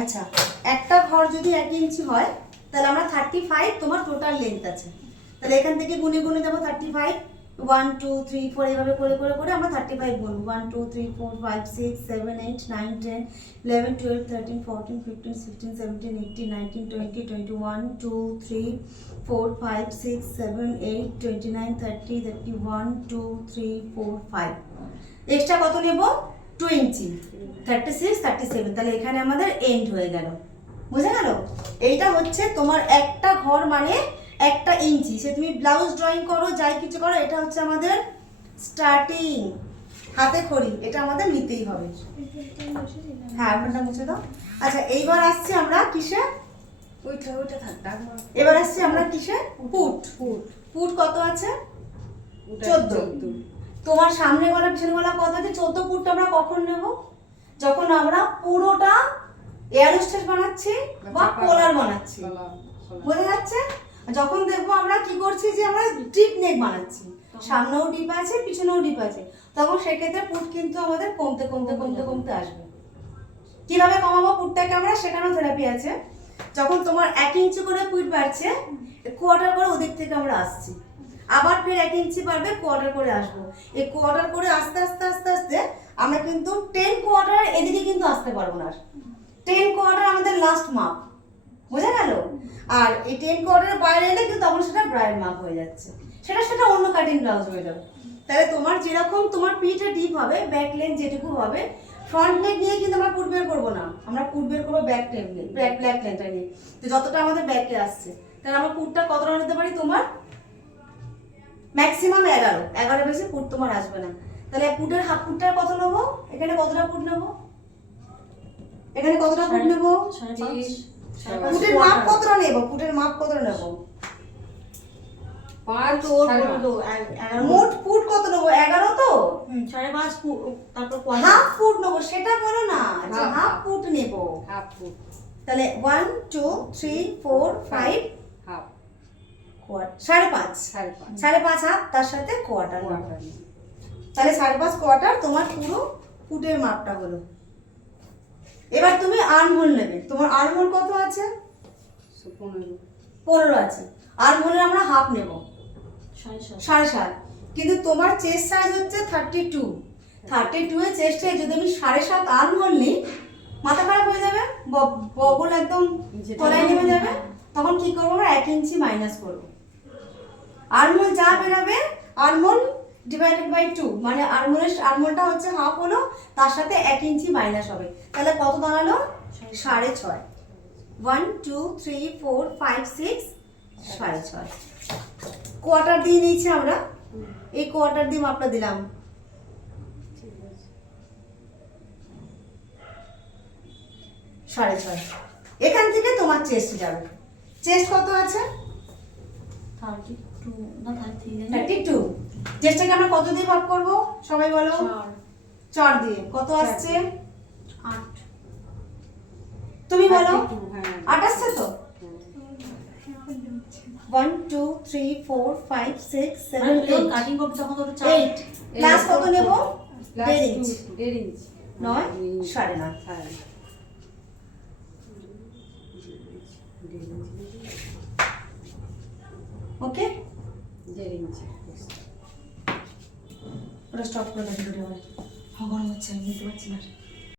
আচ্ছা, একটা ঘর যদি 1 ইঞ্চি হয় তাহলে আমরা 35 তোমার টোটাল লেন্থ আছে। তাহলে এখান থেকে গুনে গুনে যাবো 35, 1 2 3 4 এইভাবে করে করে করে আমরা 35 গুনবো। 1 2 3 4 5 6 7 8 9 10 11 12 13 14 15 16 17 18 19 20 21 2 3 4 5 6 7 8 29 30 31 2 3 4 5 এক্সট্রা কত নেব? 2 ইঞ্চি, 36 37। তাহলে এখানে আমাদের এন্ড হয়ে গেল। বুঝে গেল? এইটা হচ্ছে তোমার একটা ঘর মানে 1 ইঞ্চি। সে তুমি ব্লাউজ ড্রয়িং করো, যাই কিছু করো, এটা হচ্ছে আমাদের স্টার্টিং হাতে খড়ি, এটা আমাদের নিতেই হবে। হ্যাঁ, ওখানটা মুছে দাও। আচ্ছা, এইবার আসছি আমরা কিসে? ওইটা থাক, এবার আসছি আমরা কিসে? পুট। পুট কত আছে? 14। তোমার সামনে গলা পিছনে গলা কত আছে? 14 ফুটটা আমরা কখন নেব? যখন আমরা পুরোটা এয়ার হোস্টেস বানাচ্ছি বা কলার বানাচ্ছি। বোঝা যাচ্ছে? যখন দেখবো আমরা কি করছি যে আমরা ডিপ নেক বানাচ্ছি, সামনেও ডিপ আছে পিছনেও ডিপ আছে, তখন সেক্ষেত্রে পুট কিন্তু আমাদের কমতে কমতে কমতে কমতে আসবে। কিভাবে কমাবো পুটটাকে আমরা, সেখানেও থেরাপি আছে। যখন তোমার 1 ইঞ্চি করে পুট বাড়ছে, কোয়ার্টার করে ওদিক থেকে আমরা আসছি, আবার ফের 1 ইঞ্চি বাড়বে, কোয়ার্টার করে আসবো। এই কোয়ার্টার করে আস্তে আস্তে আস্তে আস্তে আমরা কিন্তু 10 কোয়ার্টার এদিকে কিন্তু আসতে পারবো না। 10 কোয়ার্টার আমাদের লাস্ট মাপ। বোঝা গেল? আর এই 10 কোয়ার্টারের বাইরে এলে কিন্তু তখন সেটা ব্রাইড মাপ হয়ে যাচ্ছে, সেটা অন্য কাটিং ব্লাউজ হয়ে যাবে। তাহলে তোমার যেরকম তোমার পিঠে ডিপ হবে, ব্যাক লেন্থ যেটুকু হবে, ফ্রন্ট নেক নিয়ে কিন্তু আমরা পুট বের করবো না, আমরা পুট বের করবো ব্যাক টেমলে, ব্যাক লেন্থটা নিয়ে। তো যতটা আমাদের ব্যাকে আসছে, তাহলে আমরা পুটটা কতটা নিতে পারি? তোমার ম্যাক্সিমাম 11 বেশি পুট তোমার আসবে না। তাহলে পুটের হাফ পুটটার কত নেবো? এখানে কতটা পুট নেবো? এখানে কতটা পুট নেবো? পুটের মাপ কতটা নেবো? পুটের মাপ কতটা নেবো? মোট ফুট কত নেবো? 11 তো? 5.5 ফুট, তারপর হাফ ফুট নেবো, সেটা বলো না, হাফ ফুট নেবো। হাফ ফুট, তাহলে 1 2 3 4 5 হাফ, 5.5 5.5 হাফ, তার সাথে কোয়ার্টার। তাহলে 5.5 কোয়ার্টার তোমার পুরো ফুটের মাপটা হলো। এবার তুমি আর্মহোল নেবে। তোমার আর্মহোল কত আছে? 15 আছে। আর্মহোলের আমরা হাফ নেব, 7.5। কিন্তু তোমার চেস্ট সাইজ হচ্ছে 32। 32 এর চেস্টে যদি আমি 7.5 আর্মহোল নিই, মাথা খারাপ হয়ে যাবে, বগল একদম তলায় নেমে যাবে। তখন কি করবো? আমরা 1 ইঞ্চি মাইনাস করবো। আর্মহোল যা বেরাবে, আর্মহোল ডিভাইডেড বাই 2, মানে আর্মহোলটা হচ্ছে হাফ হলো, তার সাথে 1 ইঞ্চি মাইনাস হবে। তাহলে কত দাঁড়ালো? 6.5। 1 2 3 4 5 6 6.5 কোয়ার্টার দিয়ে নিয়েছি আমরা। এই কোয়ার্টার দিয়ে মাপটা দিলাম। 6.5। এখান থেকে তোমার চেস্ট যাবে। চেস্ট কত আছে? 32। চেস্টটাকে আমরা কত দিয়ে ভাগ করবো সবাই বলো? 4 দিয়ে। কত আসছে? 8। তুমি বলো? 8 আসছে তো? 1 2 3 4 5 6 7 8 কাটিং করতে তখন তো 8 প্লাস কত নেব? 1.5 ইঞ্চি। 1.5 ইঞ্চি, 9 9.5। ওকে, 1.5 ইঞ্চি। ওটা স্টপ করে দাও ভিডিওটা। গরম হচ্ছে, আমি নিতে পারছি না।